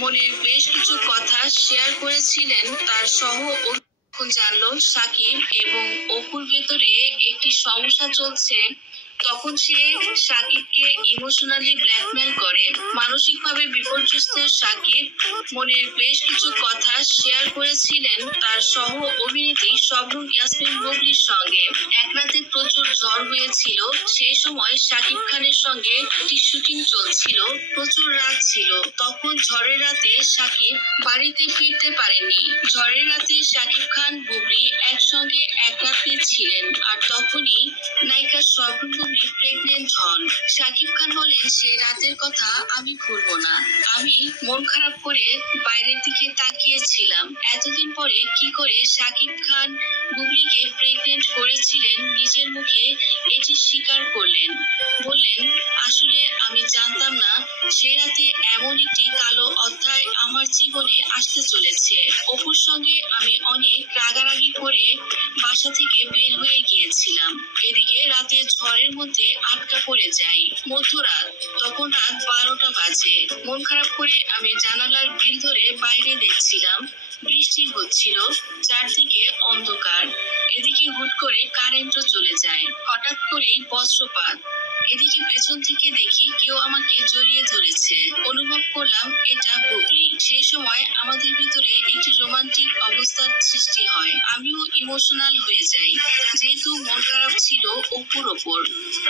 মনের বেশ কিছু কথা শেয়ার করেছিলেন তার সহ জানলো সাকিব এবং অপুর ভেতরে একটি সমস্যা চলছে। তখন সে সাকিবকে ইমোশনালি ব্ল্যাকমেল করে। মানসিকভাবে বিপর্যস্ত সাকিব মনের বেশ কিছু কথা শেয়ার করেছিলেন তার সহ অভিনেত্রী শবনম ইয়াসমিন বুবলির সঙ্গে। এক রাতে প্রচুর ঝড় হয়েছিল। সেই সময় সাকিব খানের সঙ্গে একটি শুটিং চলছিল। প্রচুর রাত ছিল। তখন ঝড়ের রাতে সাকিব বাড়িতে ফিরতে পারেননি। ঝড়ের রাতে সাকিব খান বুবলি একসঙ্গে এক রাতে ছিলেন। আর তখনই নায়িকা শবনম বুবলি প্রেগনেন্ট হন। সাকিব খান বলেন, সেই রাতের কথা আমি ভুলবো না। আমি মন খারাপ করে বাইরের দিকে তাকিয়েছিলাম। এতদিন পরে কি করে সাকিব খান বুবলিকে প্রেগনেন্ট করেছিলেন নিজের মুখে এটি স্বীকার করলেন। বললেন, আসলে আমি জানতাম না সে রাতে এমন একটি কালো অধ্যায় আমার জীবনে আসতে চলেছে। অপুর সঙ্গে আমি অনেক রাগারাগি করে বাসা থেকে বের হয়ে গিয়েছিলাম। এদিকে রাতে ঝড়ের মধ্যে আটকা পড়ে যাই। মধ্যরাত, তখন রাত 12টা বাজে। মন খারাপ করে আমি জানালার গ্রিল ধরে বাইরে দেখছিলাম। বৃষ্টি হচ্ছিল, চারদিকে অন্ধকার। এদিকে হুট করে কারেন্টও চলে যায়। হঠাৎ করেই বজ্রপাত। এদিকে পেছন থেকে দেখি কেউ আমাকে জড়িয়ে ধরেছে। অনুভব করলাম এটা বুবলি। সেই সময় আমাদের ভিতরে একটি রোমান্টিক অবস্থার সৃষ্টি হয়। আমিও ইমোশনাল হয়ে যাই। যেহেতু মন খারাপ ছিল অপুর ওপর।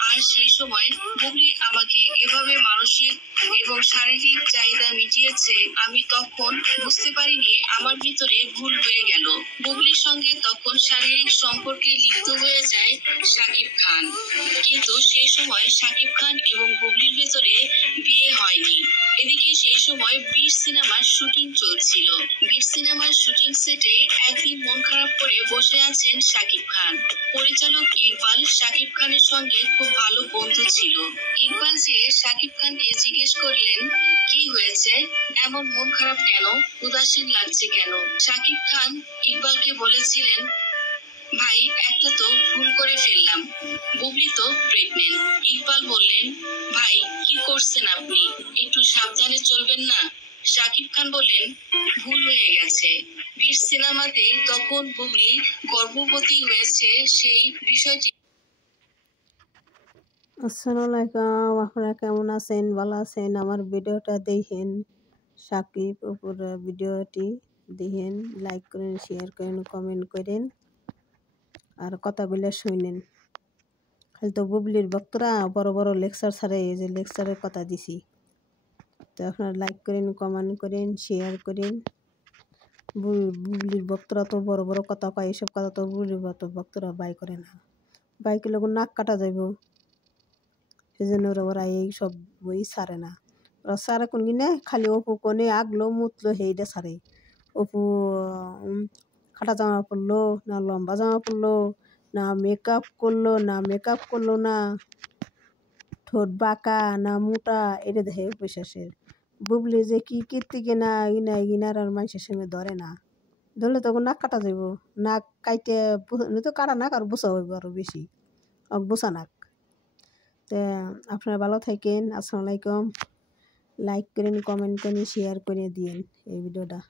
আর সেই সময় বুবলি আমাকে এভাবে মানসিক এবং শারীরিক চাহিদা মিটিয়েছে, আমি তখন বুঝতে পারিনি আমার ভিতরে ভুল হয়ে গেল। বুবলির সঙ্গে তখন শারীরিক সম্পর্কে লিপ্ত হয়ে যায় সাকিব খান। কিন্তু সেই সময় সাকিব খান এবং বুবলির ভেতরে বিয়ে হয়নি। এদিকে সেই সময় 20 সিনেমার শুটিং চলছিল। 20 সিনেমার শুটিং সেটে একদিন মন খারাপ করে বসে আছেন সাকিব খান। পরিচালক ইকবাল সাকিব খানের সঙ্গে খুব ভালো বন্ধু ছিল। ইকবাল যেয়ে সাকিব খানকে জিজ্ঞেস করলেন, কি হয়েছে, এমন মন খারাপ কেন, উদাসীন লাগছে কেন? সাকিব খান ইকবালকে বলেছিলেন, ভাই একটা তো ভুল করে ফেললাম, বুবলি তো প্রেগনেন্ট। ইকবাল বললেন, ভাই কি করছেন আপনি, একটু সাবধানে চলবেন না? সাকিব খান বললেন, ভুল হয়ে গেছে। 20 সিনেমাতে তখন বুবলি গর্ভবতী হয়েছে, সেই বিষয়টি। আসসালামু আলাইকুম, আপনারা কেমন আছেন? ভালো আছেন? আমার ভিডিওটা দেখেন, সাকিব অপুর ভিডিওটি দেখেন, লাইক করেন, শেয়ার করেন, কমেন্ট করেন আর কথাগুলো শুনেন। খালি তো বুবলির ভক্তরা বড় বড় লেকচার ছাড়ে, এই যে লেকচারের কথা দিছি, তো আপনারা লাইক করেন, কমেন্ট করেন, শেয়ার করেন। বুবলির ভক্তরা তো বড় বড় কথা কয়, এসব কথা তো বুবলির ভক্তরা বাই করে না। বাইকে লোক নাক কাটা যাইব, সেজন্য ওরা এই সব বই ছাড়ে না। ওরা ছাড়ে কোন কিনে খালি অপু কোনে আগলো মুতলো সেইটা ছাড়ে। অপু খাটা জামা পরলো না লম্বা জামা পরলো না মেকআপ করলো না ঠোঁট বাঁকা না মোটা, এটা দেখে উপশেষের। বুবলি যে কি কীর্তি কিনার আর মানুষের সঙ্গে ধরে না, ধরলে তখন নাক কাটা যাইব। নাক কাইটে তো কাটা নাক আর বোসা হইব আরো বেশি, বোসা নাক। তো আপনারা ভালো থাকেন। আসসালামু আলাইকুম। লাইক করেন, কমেন্ট করেন, শেয়ার করে দিন এই ভিডিওটা।